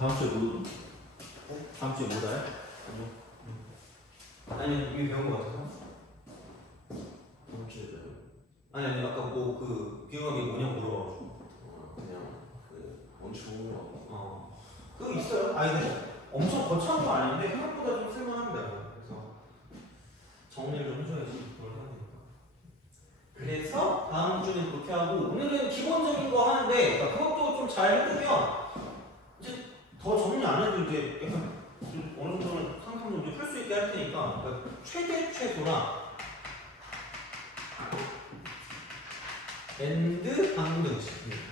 다음 주에 뭐? 다음 주에 뭐 다요? 아니 이게 배운 거 같아서. 다음 주에 뭐? 아니 아까 뭐 그 비용학이 뭐냐 물어가지고. 그냥 그 원충으로. 그거 있어요. 아니 근데 엄청 거창한 거 아닌데 생각보다 좀 쓸만합니다. 그래서 정리를 좀 해줘야지 그걸 해야 되니까. 그래서 다음 주는 그렇게 하고 오늘은 기본적인 거 하는데 그러니까 그것도 좀 잘 해두면 이제 더 정리 안 해도 이제 약간 좀 어느 정도는 상상도 이제 풀 수 있게 할 테니까 그러니까 최대 최소나 엔드 방등식입니다.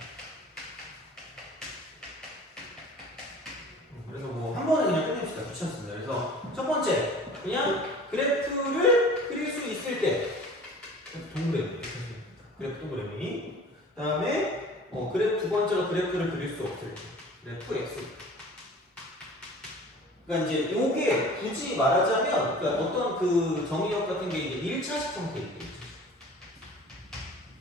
그래서 뭐 한 번에 그냥 끝냅시다. 귀찮습니다. 그래서 첫 번째 그냥 그래프를 그릴 수 있을 때 동그라미 그래프 동그라미 그 다음에 그래프 두 번째로 그래프를 그릴 수 없을 때 그래프 x 그러니까 이제 요게 굳이 말하자면 그러니까 어떤 그 정의역 같은 게 이제 1차식 형태일 때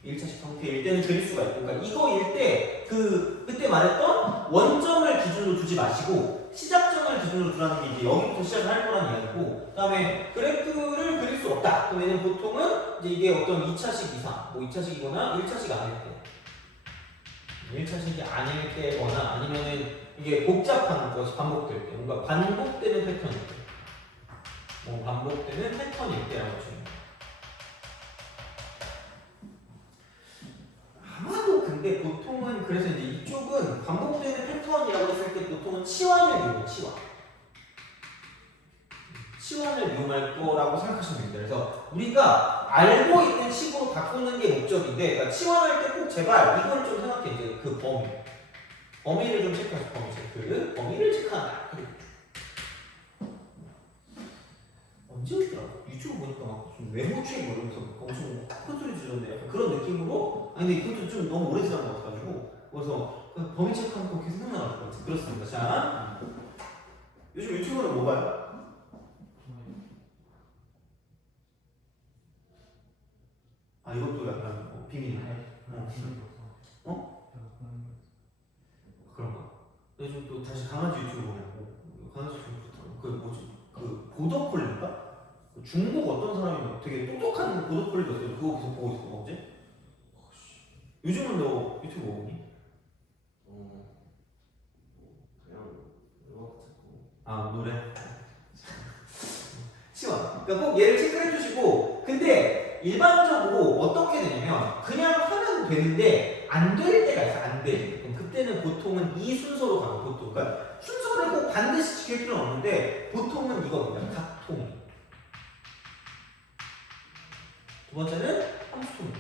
1차식 형태일 때는 그릴 수가 있고 그러니까 이거일 때 그때 말했던 원점을 기준으로 두지 마시고 시작점을 기준으로 두라는 게 이제 여기부터 시작을 할 거라는 이야기고 그 다음에 그래프를 그릴 수 없다. 그러면 보통은 이제 이게 어떤 2차식 이상 뭐 2차식이거나 1차식 아닐 때 1차식이 아닐 때거나 아니면은 이게 복잡한 것이 반복될 때 뭔가 반복되는 패턴일 때 반복되는 패턴일 때라고 칩니다. 아마도 근데 보통은 그래서 이제 이쪽은 반복되는 패턴이라고 했을 때 보통은 치환을 이용해요. 치환을 이용할 거라고 생각하시면 됩니다. 그래서 우리가 알고 있는 식으로 바꾸는 게 목적인데 그러니까 치환할 때 꼭 제발 이걸 좀 생각해. 이제 그 범위를 좀 체크하세요. 범위를 체크한다. 언제였더라? 유튜브 보니까 막 좀 외모주의 뭐 이러면서 엄청 큰 소리 지르는데 약간 그런 느낌으로 아니 근데 그것도 좀 너무 오래 지난 것 같아가지고 그래서 그 범위 체크하는 거 계속 생각날 것 같아요. 그렇습니다. 자 요즘 유튜브는 뭐 봐요? 아 이것도 약간 비밀이네. 그런가? 요즘 또 다시 강아지 유튜브 보냐고. 강아지 유튜브 좋더라고. 그 뭐지? 그 보더콜리인가? 중국 어떤 사람이 되게 똑똑한 보더콜리가 있어요. 그거 계속 보고 있어. 어제? 요즘은 너 유튜브 뭐 보니? 그냥 음악 듣고. 아 노래? 시원. 그러니까 꼭 얘를 체크해 주시고 근데 일반적으로 어떻게 되냐면 그냥 하면 되는데 안 될 때가 있어. 안 돼. 그럼 그때는 보통은 이 순서로 가요. 보통. 그러니까 순서를 꼭 반드시 지킬 필요는 없는데 보통은 이겁니다. 각통. 두 번째는 함수통.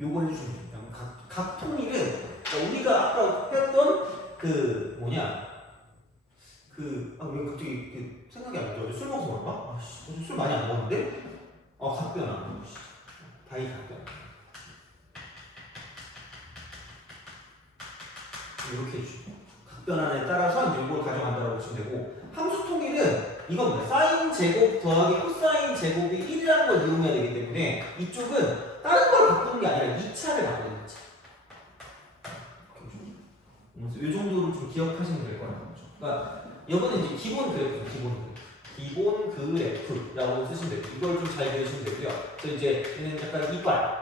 요걸 해주시면 됩니다. 각통일은 그러니까 우리가 아까 했던 그 뭐냐 왜 갑자기 생각이 안 나죠? 술 먹어서 그런가? 어제 술 많이 안 먹었는데? 각변아. 바이 각변. 이렇게 해주시고 각변안에 따라서 이제 이걸 가져간다고 보시면 되고 함수 통일은 이겁니다. 사인 제곱 더하기 코사인 제곱이 1이라는 걸 이용해야 되기 때문에 이쪽은 다른 걸 바꾸는 게 아니라 2차를 바꾸는 거죠. 그래서 이 정도로 좀 기억하시면 될 거라는 거죠. 그러니까 이거는 이제 기본 그래프라고 쓰시면 돼요. 이걸 좀 잘 배우시면 되고요. 그래서 이제 얘는 약간 이빨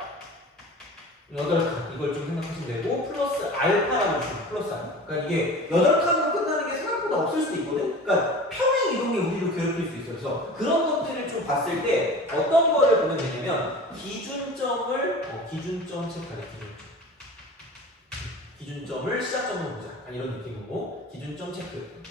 8칸 이걸 좀 생각하시면 되고 플러스 알파라고 치면 플러스 알파. 그러니까 이게 8칸으로 끝나는 게 생각보다 없을 수도 있거든. 그러니까 평행 이동이 우리를 괴롭힐 수 있어요. 그래서 그런 것들을 좀 봤을 때 어떤 거를 보면 되냐면 기준점 체크하래. 기준점을 시작점으로 보자. 약간 이런 느낌이고 기준점 체크.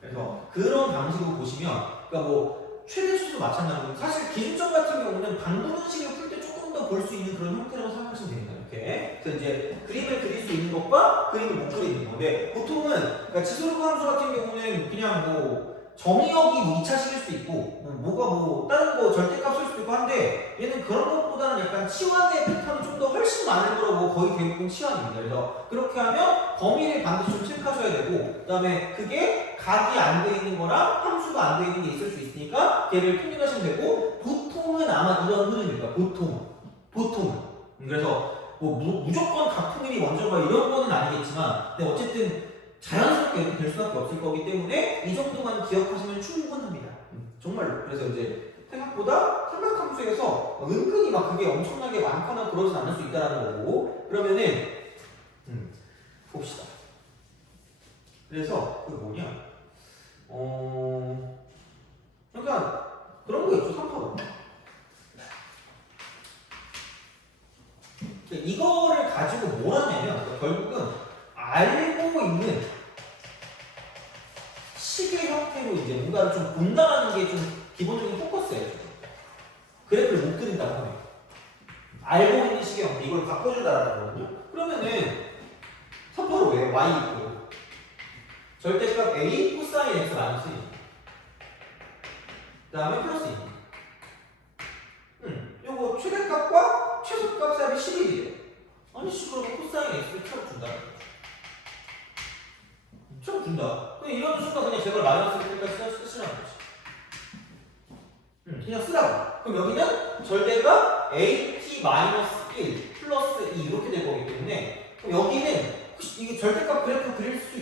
그래서 그런 방식으로 보시면 그러니까 뭐 최대수도 마찬가지고 사실 기준점 같은 경우는 방분식을 풀 때 조금 더 볼 수 있는 그런 형태라고 생각하시면 됩니다. 이렇게. 그래서 이제 그림을 그릴 수 있는 것과 그림을 못 그리는 건데 보통은 그러니까 지소르그 함수 같은 경우는 그냥 뭐 정의역이 뭐 2차식일 수도 있고 뭐가 뭐 다른 거 절대값일 수도 있고 한데 얘는 그런 것보다는 약간 치환의 패턴이 좀 더 훨씬 많은 거라고 거의 대부분 치환입니다. 그래서 그렇게 하면 범위를 반드시 좀 체크하셔야 되고 그 다음에 그게 각이 안 돼 있는 거랑 함수가 안 돼 있는 게 있을 수 있으니까 걔를 통일하시면 되고 보통은 아마 이런 흐름입니다. 보통은 그래서 뭐 무조건 각통일이 먼저가 이런 거는 아니겠지만 근데 어쨌든 자연스럽게 이렇게 될 수밖에 없을 거기 때문에 이 정도만 기억하시면 충분합니다. 정말로. 그래서 이제 생각보다 삼각함수에서 은근히 막 그게 엄청나게 많거나 그러진 않을 수 있다는 거고 그러면은 봅시다. 그래서 그 뭐냐 그러니까 그런 거 있죠. 3파로 이거를 가지고 뭘 하냐면 결국은 알고 있는 식의 형태로 이제 뭔가를 좀 본다라는 게 좀 기본적인 포커스예요. 그래프를 못 그린다고 하면 알고 있는 식의 형태 이걸 바꿔준다라는 거거든요. 그러면은 3파로 왜? y 있고 절대값 a 코사인 x 마이너스 1 그 다음에 플러스 2 요거 최대값과 최소값 값이 11이에요. 아니 씨 그러면 코사인 x를 처음 준다. 처음 준다. 그냥 이런 수가 그냥 제발 마이너스 1까지 쓰시면 되지. 그냥 쓰라고. 그럼 여기는 절대값 at 마이너스 1 플러스 2 이렇게 될 거기 때문에 그럼 여기는 혹시 이게 절대값 그래프 그릴 수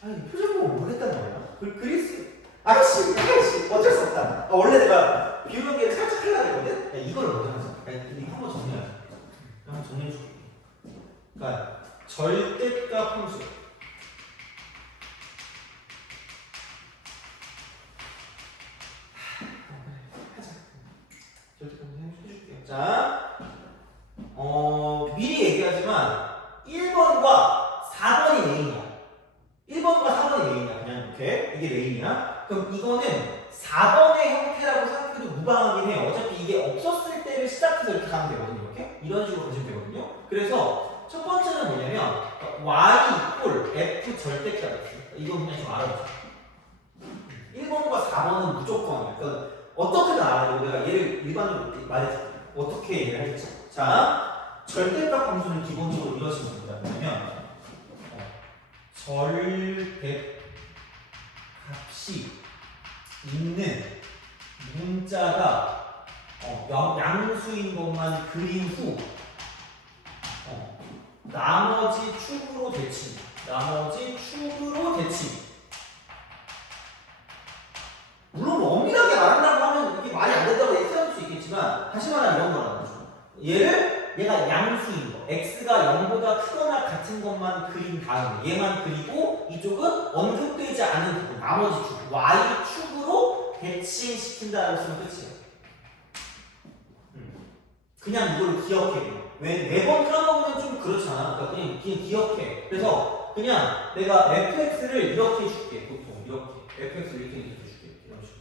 아니 표정 보고 모르겠단 말이야. 그릴 수 아이씨 어쩔 수 없다. 원래 내가 비율관계를 살짝 하려고 했거든. 야, 이걸 먼저 하자. 이거 한번 정리하자. 한번 정리해줄게. 그러니까 절대값 함수. 하자. 절대값 함수 해줄게요. 자, 미리 얘기하지만 1번과 4번이 메인이야. 1번과 4번이 메인이야. 그냥 이렇게 이게 메인이야. 그럼 이거는 4번의 형태라고 생각해도 무방하긴 해요. 어차피 이게 없었을 때를 시작해서 이렇게 가면 되거든요. 이렇게 이런 식으로 가시면 되거든요. 그래서 첫 번째는 뭐냐면 y 이꼴 f 절대값 이거 그냥 좀 알아보세요. 1번과 4번은 무조건이야. 그러니까 어떻게든 알아요. 내가 얘를 일반적으로 말해줄게. 어떻게 얘기를 할지. 자, 절대값 함수는 기본적으로 이런 식으로 됩니다. 뭐냐면 절대값이 있는 문자가 양수인 것만 그린 후 나머지 축으로 대칭. 물론 엄밀하게 말한다고 하면 이게 말이 안 된다고 생각할 수 있겠지만 다시 말하면 이런 거라는 거죠. 얘가 양수인 거 x가 0보다 크거나 같은 것만 그린 다음에 얘만 그리고 이쪽은 언급되지 않은 부분 나머지 축 y축으로 대칭시킨다라고 쓰면 끝이에요. 그냥 이걸 기억해. 왜 매번 까먹으면 좀 그렇잖아. 그러니까 그냥 기억해. 그래서 그냥 내가 fx를 이렇게 해줄게. 보통 이렇게 fx를 이렇게 해줄게. 이런 식으로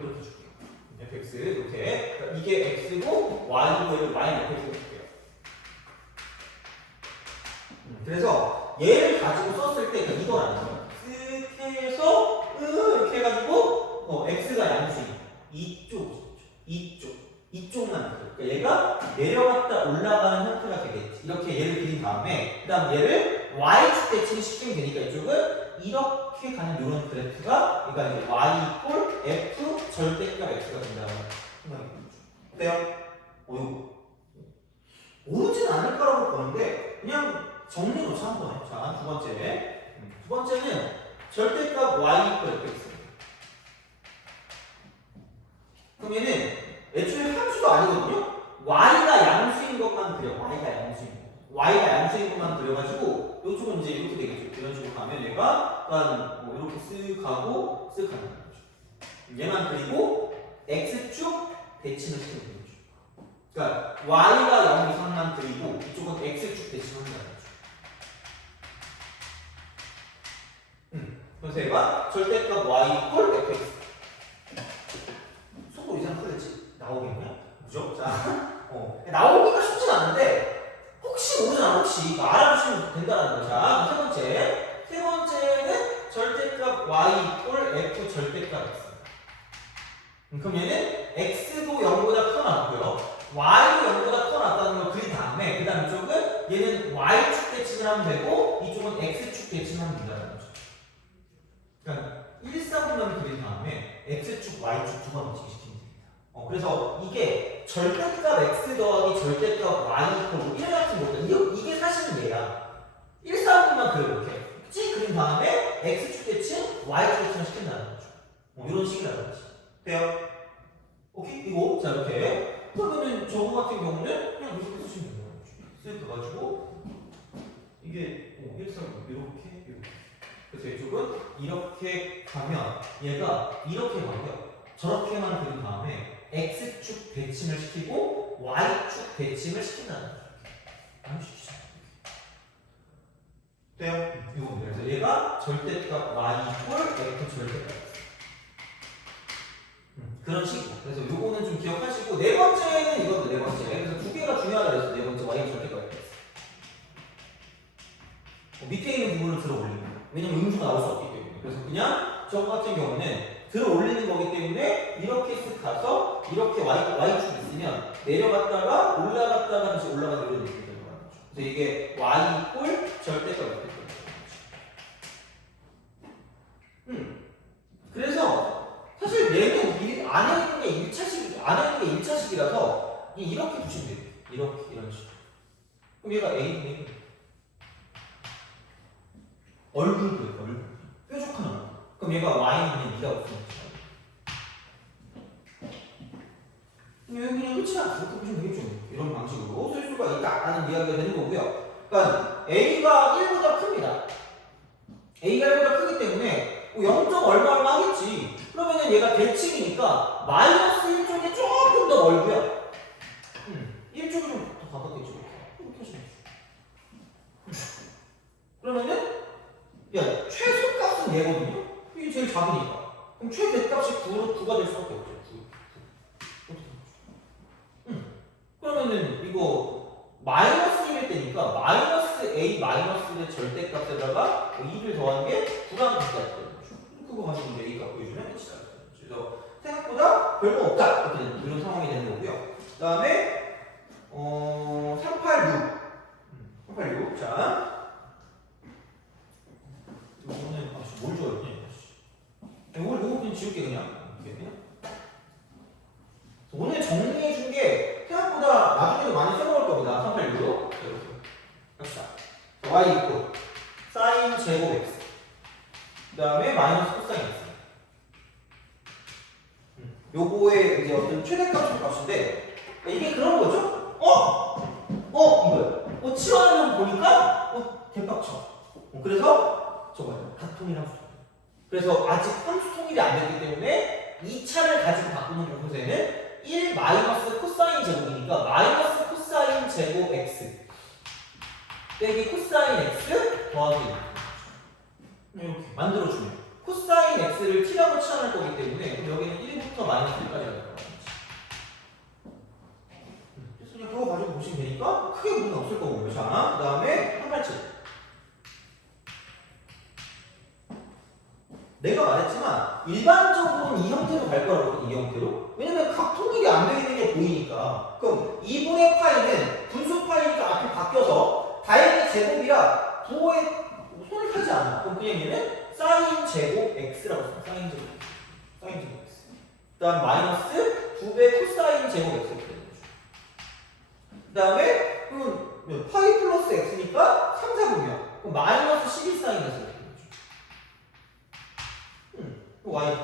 이렇게 해줄게. fx 이렇게. 그러니까 이게 x고 y고 y 이렇게 해줄게요. 그래서 얘를 가지고 썼을 때 그러니까 이건 아니죠. 쓱 해서 이렇게 해가지고 x가 양수인 이쪽만 그려. 그러니까 얘가 내려갔다 올라가는 형태가 되겠지. 이렇게 얘를 그린 다음에 그 다음 얘를 y축 대칭 시키면 되니까 이쪽은 이렇게 가는 이런 그래프가 그러니까 이제 y 이꼴 f 절대값 x가 된다고 생각이 들죠. 어때요? 이거 모르진 않을 거라고 보는데 그냥 정리해놓자 한 번에. 자, 두 번째는 절대값 y 이꼴 fx. 그럼 얘는 애초에 함수도 아니거든요? y가 양수인 것만 그려. y가 양수인 것만 그려가지고 이쪽은 이제 이렇게 되겠죠. 이런 식으로 가면 얘가 약간 뭐 이렇게 쓱 가고 쓱 가는 거죠. 얘만 그리고 x축 대칭을 시키면 되죠. 그러니까 y가 0 이상만 그리고 이쪽은 x축 대칭한다는 거죠. 그래서 얘가 절대값 y 이꼴 fx. 속도 이상 크겠지? 나오겠냐? 그죠? 자, 나오기가 쉽진 않은데 혹시 모르잖아. 혹시 알아주시면 된다는 거죠. 자, 세 번째는 절대값 y 이꼴 f 절대값 x. 그럼 얘는 x도 0보다 커 놨고요. y도 0보다 커 놨다는 걸 그린 다음에 그 다음 이쪽은 얘는 y축 대칭을 하면 되고 이쪽은 x축 대칭을 하면 된다는 거죠. 그러니까 1, 4분면 그게 두 번 매칭시키면 됩니다. 그래서 이게 절대값 x 더하기 절대값 y 이퀄 이런 같은 거거든. 이게 사실은 얘야. 1사분만 그려 이렇게 찍 그린 다음에 x축 대칭 y축 대칭을 시킨다는 거죠. 이런 식이라는 거지. 돼요? 오케이? 이거 자 이렇게 그러면은 저거 같은 경우는 그냥 이렇게 쓰시면 되는 거죠. 쓱 가가지고 이게 1사분 이렇게 그래서 이쪽은 이렇게 가면 얘가 이렇게 가고요. 저렇게만 그린 다음에 x축 대칭을 시키고 y축 대칭을 시킨다는 거죠. 안 시키죠. 돼요? 이거 그래서 얘가 절대값 y 이퀄 f 절대값 그런 식이고. 그래서 요거는 좀 기억하시고 네 번째는 이거도 네 번째. 그래서 두 개가 중요하다 그래서 네 번째 y 절대값 f. 밑에 있는 부분을 들어 올리는 거예요. 왜냐면 음수가 나올 수 없기 때문에. 그래서 그냥 저 같은 경우는 들어 올리는 거기 때문에 이렇게 쓱 가서 이렇게 y축 있으면 내려갔다가 올라갔다가 다시 올라가는 이런 느낌이 되는 거죠. 그래서 이게 y 이퀄 절대값 이렇게 되는 거죠. 그래서 사실 얘는 안에 있는 게 1차식, 안에 있는 게 1차식이라서 이렇게 보시면 돼요. 이렇게 이런 식으로. 그럼 얘가 A는 얼굴 그려, 얼굴. 뾰족한 얼굴. 그럼 얘가 Y는 미가 없으면 여기 그냥 끝이야. 이렇게 보시면 되겠죠. 이런 방식으로 쓸 수가 있다라는 이야기가 되는 거고요. 그러니까 A가 1보다 큽니다. A가 1보다 크기 때문에 0. 얼마 하겠지. 그러면은 얘가 대칭이니까 마이너스 1쪽이 조금 더 멀고요. 1쪽이 좀 더 가깝겠죠. 이렇게 하시면 돼요. 그러면은 야, 최소값은 얘거든요? 이게 제일 작으니까. 그럼 최대값이 9가 될 수밖에 없죠. 9. 그러면은 이거 마이너스 1일 때니까 마이너스 a 마이너스의 절대값에다가 2를 더하는 게 9라는 숫자가 있거든요. 그거 가지고 이제 a가 보여주면 끝이다. 그래서 생각보다 별거 없다. 이렇게 이런 상황이 되는 거고요. 그 다음에 386. 386. 자. 이거는 뭘 줘야지? 이걸 그냥 지울게 그냥. 오늘 정리해 준 게 생각보다 나중에도 많이 써먹을 겁니다. 386. 이렇게. 합시다. y 이퀄 사인 제곱 x. 그다음에 마이너스 코사인 x. 요거의 이제 어떤 최대값 값인데 이게 그런 거죠? 이거요. 치환을 보니까 대박쳐. 그래서 저거요. 각통이랑 수통. 그래서 아직 함수통일이 안 됐기 때문에 2차를 가지고 바꾸는 공세는 1 마이너스 코사인 제곱이니까 마이너스 코사인 제곱 x 빼기 코사인 x 더하기 2 이렇게 만들어주면 코사인 x를 t라고 치환할 거기 때문에 그럼 여기는 1부터 마이너스 1까지 갈 거예요. 그래서 그냥 그거 가지고 보시면 되니까 크게 문제는 없을 거고요. 자, 그 다음에 387. 내가 말했지만 일반적으로는 이 형태로 갈 거라고 이 형태로. 왜냐면 각통일이 안 되어 있는 게 보이니까. 그럼 2분의 파이는 분수 파이니까 앞에 바뀌어서 다행히 제곱이라 부호에 손을 타지 않아. 그럼 그냥 얘는 사인 제곱 x라고 써요. 사인 제곱 x. 사인 제곱 x. 그 다음 마이너스 2배 코사인 제곱 x 이렇게 되는 거죠. 그 다음에 그럼 파이 플러스 x니까 3, 4분면 그럼 마이너스 12 사인 x y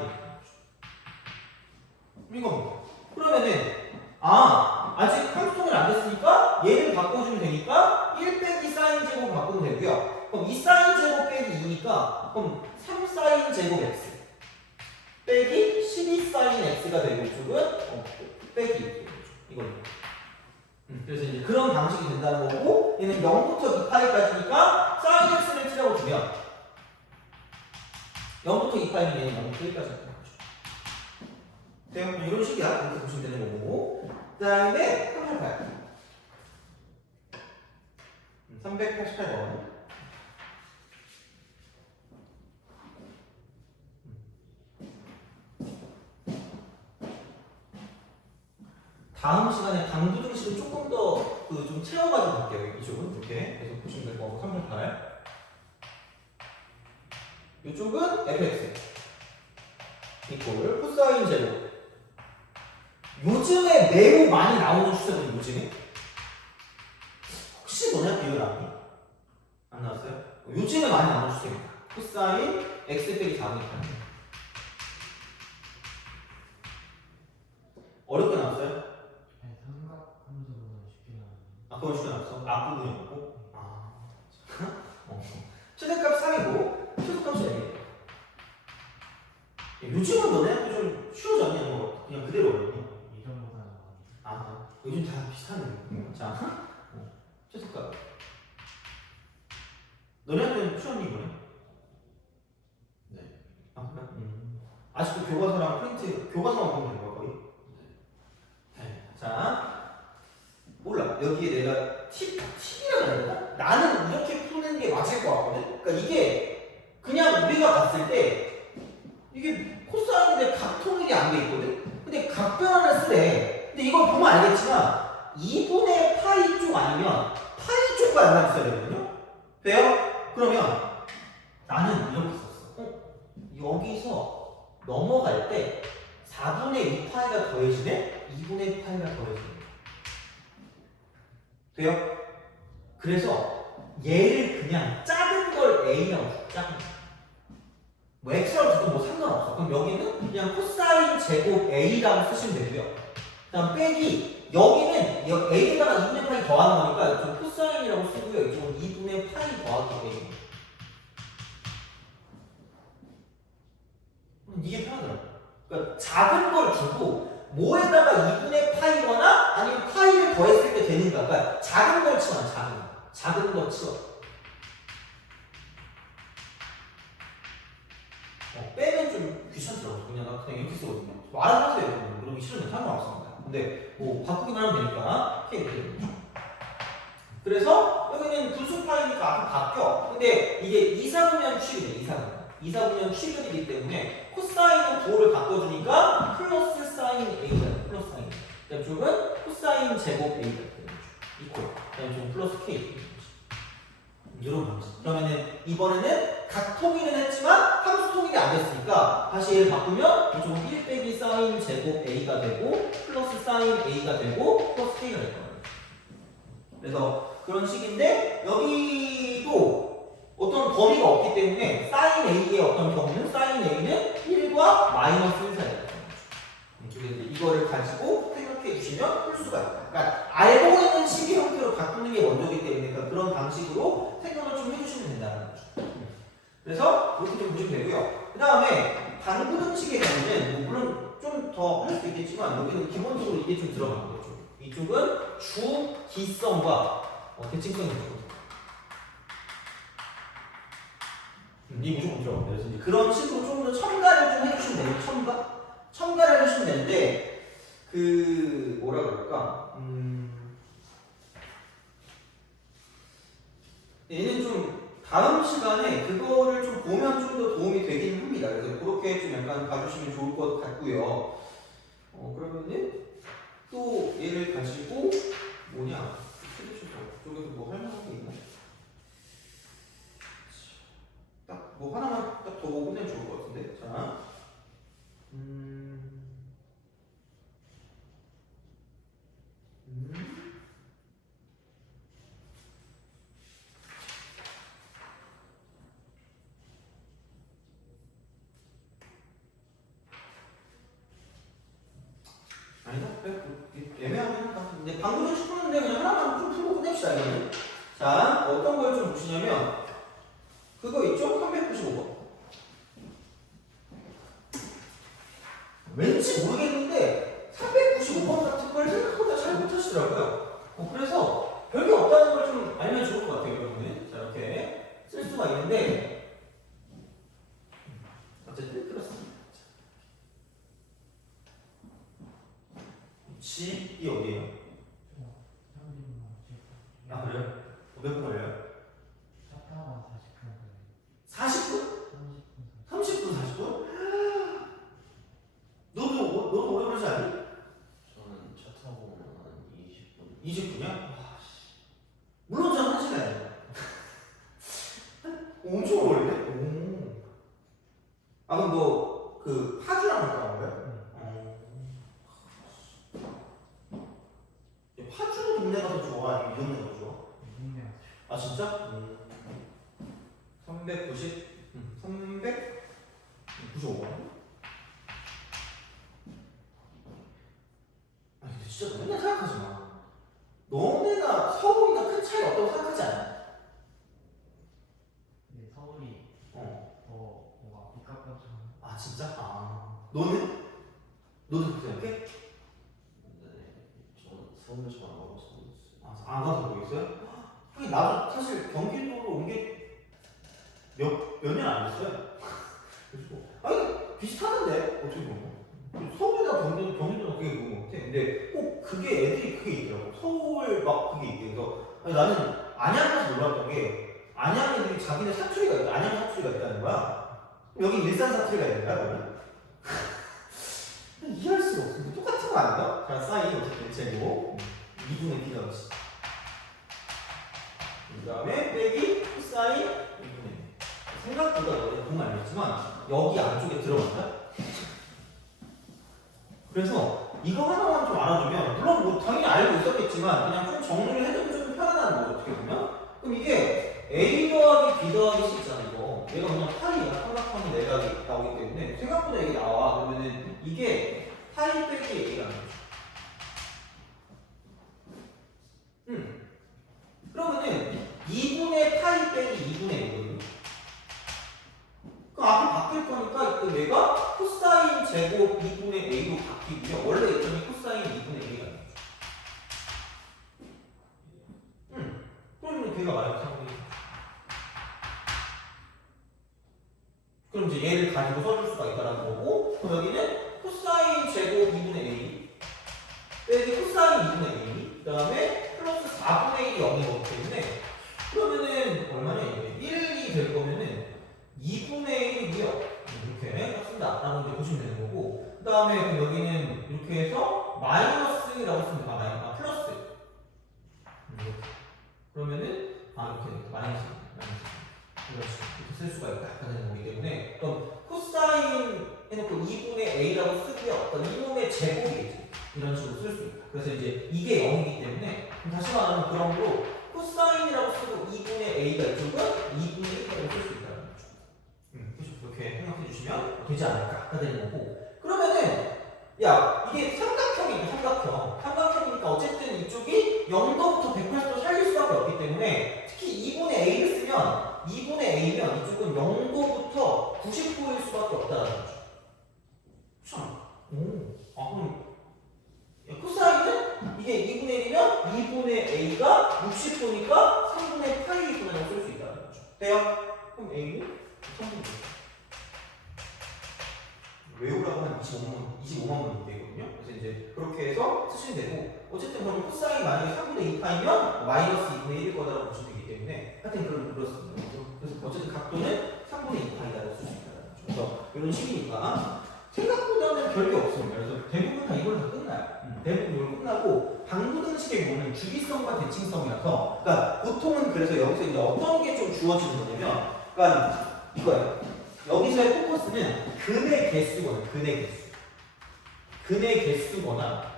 이겁니다. 그러면은 아직 함수통일 안 됐으니까 얘를 바꿔주면 되니까 1 빼기 사인 제곱 바꾸면 되고요. 그럼 2 사인 제곱 빼기 2니까 그럼 3 사인 제곱 x 빼기 12 사인 x가 되고 이쪽은 빼기 이겁니다. 그래서 이제 그런 방식이 된다는 거고 얘는 0부터 2파이까지니까 사인 x를 t라고 주면 0부터 2파이는 얘는 0부터 1까지 하는 거죠. 그럼 이런 식이야. 이렇게 보시면 되는 거고. 그 다음에 388. 388번. 다음 시간에 강두등식을 조금 더 좀 채워가지고 갈게요. 이쪽은 이렇게 계속 보시면 될 거고 388. 이쪽은 fx 이퀄 코사인 제곱 요즘에 매우 많이 나오는 추세거든요. 요즘에 혹시 너네 학교 이거 나왔니? 안 나왔어요? 요즘에 많이 나오는 추세입니다. 코사인 x 빼기 4니까 어렵게 나왔어요? 아니 삼각함수보다 쉽게 나오는. 아 그건 쉽게 나왔어? 앞부분이었고? 아 최대값 3이고 최소값이 N이에요. 요즘은 너네 학교 좀 쉬워졌니? 뭐 그냥 그대로 어렵니? 이전보다는 많이. 아 요즘 다 비슷하네. 자 최소값 너네 학교는 쉬웠니 이번에? 네. 아 그래? 아직도 교과서랑 프린트 교과서만 보면 되는 거야 거의? 네. 자 몰라 여기에 내가 팁이라고 해야 되나? 나는 이렇게 푸는 게 맞을 것 같거든? 그러니까 이게 그냥 우리가 봤을 때 이게 코사인인데 각통일이 안 돼 있거든? 근데 각변환을 쓰래. 근데 이걸 보면 알겠지만 2분의 파이 쪽 아니면 파이 쪽과 연관이 있어야 되거든요? 돼요? 그러면 나는 이렇게 썼어. 여기서 넘어갈 때 4분의 2파이가 더해지네? 2분의 파이가 더해지네. 돼요? 그래서 얘를 그냥 작은 걸 A라고 줘. 작은 거. 뭐 X라고 줘도 뭐 상관없어. 그럼 여기는 그냥 코사인 제곱 A라고 쓰시면 되고요. 그다음 빼기 여기는 A에다가 2분의 파이 더하는 거니까 이쪽 코사인이라고 쓰고요. 이쪽은 2분의 파이 더하기 A. 이게 편하더라고. 그러니까 작은 걸 주고 뭐에다가 2분의 파이거나 아니면 파이를 더했을 때 되는가. 그러니까 작은 걸 치워. 작은 거 치워. 빼면 좀 귀찮더라고. 그냥 이렇게 쓰거든요. 알아서 하세요. 그러기 싫으면 상관없습니다. 근데 뭐 바꾸기만 하면 되니까 이렇게 되는 거죠. 그래서 여기는 분수 파이니까 앞에 바뀌어. 근데 이게 이사분면 취급이에요. 이사분면 취급이기 때문에 코사인은 부호를 바꿔주니까 플러스 사인 A가 돼. 플러스 사인. 그다음 쪽은 코사인 제곱 A가 되는 거죠. 이퀄. 그다음 쪽 플러스 K. 이런 방식. 그러면은 이번에는 각통일은 했지만 함수 통일이 안 됐으니까 다시 얘를 바꾸면 이쪽은 1 빼기 사인 제곱 A가 되고 플러스 사인 A가 되고 플러스 K가 될 거예요. 그래서 그런 식인데 여기도 어떤 범위가 없기 때문에 사인 A의 어떤 경우는 사인 A는 1과 마이너스 1 사이에 이거를 가지고 생각해 주시면 풀 수가 있다. 그러니까 알고 있는 식의 형태로 바꾸는 게 먼저기 때문에 그러니까 그런 방식으로 생각을 좀 해주시면 된다는 거죠. 그래서 이렇게 좀 보시면 되고요. 그 다음에 반부등식의 경우는 뭐 물론 좀 더 할 수 있겠지만 여기는 기본적으로 이게 좀 들어가는 거죠. 이쪽은 주, 기성과 대칭성이 있거든요. 이 무조건 들어갑니다. 그래서 이제 그런 식으로 조금 더 첨가를 좀 해주시면 돼요. 첨가를 해주시면 되는데 그 뭐라 그럴까? 얘는 좀 다음 시간에 그거를 좀 보면 좀 더 도움이 되긴 합니다. 그래서 그렇게 좀 약간 봐주시면 좋을 것 같고요. 그러면은 또 얘를 가지고 뭐냐? 쪽에서 뭐 할 만한 게 있나? 딱 뭐 하나만 딱 더 보면 좋을 것 같은데. 자, 아니다. 그래, 애매하긴 한다. 근데 방금 좀 짚었는데 그냥 하나만 좀 풀고 끝냅시다 이거는. 자, 어떤 걸 좀 보시냐면 그거 있죠? 395번. 왠지 모르겠는데 395번 같은 걸 생각보다 잘 못하시더라고요. 그래서 별게 없다는 걸 좀 알면 좋을 것 같아요, 여러분은. 자, 이렇게 쓸 수가 있는데 어쨌든 그렇습니다. 집이 어디예요? 아 그래요? 몇 분 걸려요? 차 타고 40분 40분? 30분 30분? 40분? 너도 오래 걸리지 않니? 저는 차 타고 오면 한 20분. 20분이야? 물론 저는 1시간이에요. 엄청 오래 걸리네? 아 그럼 너 그 파주랑 갔다 온 거야? 그죠? 아니 근데 진짜 맨날 생각하지 마. 너네나 서울이나 큰 차이가 없다고 생각하지 않아? 근데 서울이 더 뭔가 삐까뻔쩍한. 아 진짜? 아 너는? 너도 그렇게 생각해? 저 서울 잘 안 가봐서 모르겠어요. 안 가서 모르겠어요? 하긴 나도 사실 경기도로 온 게 몇 년 안 됐어요. 그래서 아니 비슷하던데 어떻게 보면 서울이나 경기도나 그게 그런 것 같아. 근데 꼭 그게 애들이 그게 있더라고. 서울 막 그게 있대. 그래서 아니, 나는 안양에서 놀랐던 게 안양 애들이 자기네 사투리가 있다. 안양 사투리가 있다는 거야. 여기 일산 사투리가 있는 거야 그러면? 이해할 수가 없어. 근데 똑같은 거 아닌가? 자 사인 어쨌든 제곱 2분의 B가 없지. 그 다음에 빼기 코사인 2분의 생각보다 너네 보면 알겠지만 여기 안쪽에 들어간다? 그래서 이거 하나만 좀 알아두면 물론 뭐 당연히 알고 있었겠지만 그냥 좀 정리를 해두면 좀 편하다는 거죠 어떻게 보면. 그럼 이게 A 더하기 B 더하기 C 있잖아 이거 얘가 그냥 파이야. 삼각형의 내각이 나오기 때문에 생각보다 이게 나와. 그러면은 이게 파이 빼기 A라는 거죠. 그러면은 2분의 파이 빼기 2분의 A거든요. 그럼 앞으로 바뀔 거니까 그 얘가 코사인 제곱 2분의 A로 바뀌고요. 원래 있던 코사인 2분의 A가 되죠. 그러면 걔가 마이너스 3분의 1. 그럼 이제 얘를 가지고 써줄 수가 있다는 거고, 그럼 여기는 코사인 제곱 2분의 A 빼기 코사인 2분의 A, 그 다음에 플러스 4분의 1이 0이 거기 때문에 그러면은 얼마냐 이게 1이 될 거면은 2분의 1이고요. 이렇게 쓴다 라고 이제 보시면 되는 거고, 그 다음에 그럼 여기는 이렇게 해서 마이너스라고 쓰면 돼. 플러스 이렇게. 그러면은 이렇게 마이너스 이렇게 쓸 수가 있다는 거기 때문에 그럼 코사인 해놓고 2분의 A라고 쓰고요. 그럼 이놈의 제곱이겠죠. 이런 식으로 쓸 수 있다. 그래서 이제 이게 0이기 때문에 다시 말하면 그런 거로 코사인이라고 쓰고 2분의 A가 이쪽은 2분의 1이라고 쓸 수 있다는 거죠. 그렇죠. 그렇게 생각해 주시면 되지 않을까 되는 거고, 그러면은 야 이게 삼각형이고 삼각형이니까 어쨌든 이쪽이 0도부터 180도 살릴 수밖에 없기 때문에 특히 2분의 A를 쓰면 2분의 A면 이쪽은 0도부터 90도일 수밖에 없다는 거죠. 참. 그럼 코사인은 이게 2분의 1이면 2분의 A가 60도니까 3분의 파이 분해라고 쓸 수 있다는 거죠. 돼요? 그럼 A는 3분의 외우라고 하면 25만 번 되거든요. 그래서 이제 그렇게 해서 쓰시면 되고, 어쨌든 그럼 코사인 만약에 3분의 2파이면 마이너스 2분의 1일 거다라고 보시면 되기 때문에 하여튼 그렇습니다. 그래서 어쨌든 각도는 3분의 2파이라고 쓸 수 있다는 거죠. 그래서 이런 식이니까 생각보다는 별게 없습니다. 그래서 대부분 다 이걸로 다 끝나요. 대부분 이걸로 끝나고 방부등식의 경우는 주기성과 대칭성이라서, 그러니까 보통은 그래서 여기서 이제 어떤 게 좀 주어지는 거냐면, 그러니까 이거예요. 여기서의 포커스는 근의 개수거나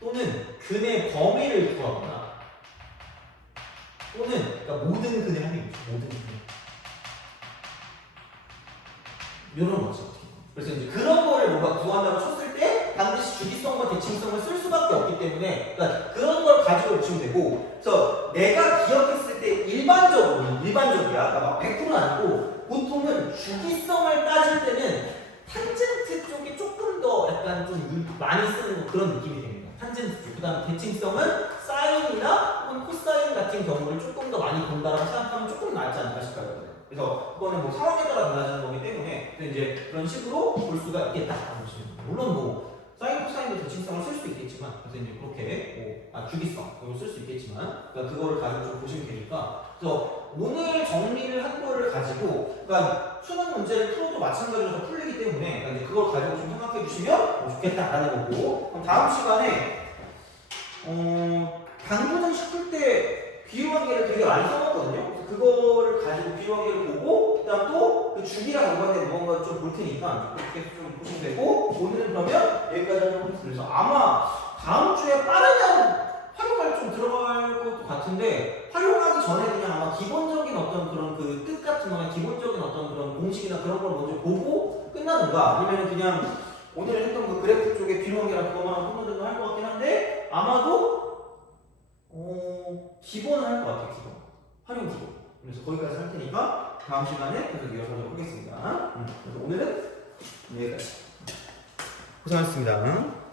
또는 근의 범위를 구하거나 또는 그러니까 모든 근의 합의입니다. 모든 근의 이런 거죠. 그래서 이제 그런 거를 뭔가 구한다고 쳤을 때 반드시 주기성과 대칭성을 쓸 수밖에 없기 때문에, 그러니까 그런 걸 가지고 오시면 되고, 그래서 내가 기억했을 때 일반적이야. 그러니까 막 100%는 아니고 보통은 주기성을 따질 때는 탄젠트 쪽이 조금 더 약간 좀 많이 쓰는 그런 느낌이 됩니다. 탄젠트 쪽. 그 다음에 대칭성은 사인이나 혹은 코사인 같은 경우를 조금 더 많이 본다라고 생각하면 조금 낫지 않을까 싶어요. 그래서 그거는 뭐 상황에 따라 달라지는 거기 때문에 이제 그런 식으로 볼 수가 있겠다. 물론 뭐 사인, 코사인도 대칭성을 쓸 수 있겠지만, 그래서 이제 그렇게 주기성 이걸 쓸 수 있겠지만, 그러니까 그거를 가지고 좀 보시면 되니까. 그래서 오늘 정리를 한 거를 가지고, 그러니까 수능 문제를 풀어도 마찬가지로 풀리기 때문에, 그러니까 이제 그걸 가지고 좀 생각해 주시면 좋겠다라는 거고, 그럼 다음 시간에 방부등식 풀 때 비유관계를 되게 많이 써먹거든요. 그래서 그거를 가지고 비유관계를 보고, 그다음 또 그 주기랑 연관된 무언가를 좀 볼 테니까 그렇게 좀 보시면 되고, 오늘은 그러면 여기까지 하도록 하겠습니다. 아마 다음 주에 빠르면 활용할 좀 들어갈 것도 같은데, 활용하기 전에 그냥 아마 기본적인 어떤 그런 그 뜻 같은 거나 기본적인 어떤 그런 공식이나 그런 걸 먼저 보고 끝나든가 아니면 그냥 오늘 했던 그 그래프 쪽에 비룡계랑 그거만 끝나든가 할 것 같긴 한데 아마도 기본은 할 것 같아요. 기본 활용 기본. 그래서 거기까지 할 테니까 다음 시간에 계속 이어서 하도록 하겠습니다. 그래서 오늘은 여기까지. 고생하셨습니다.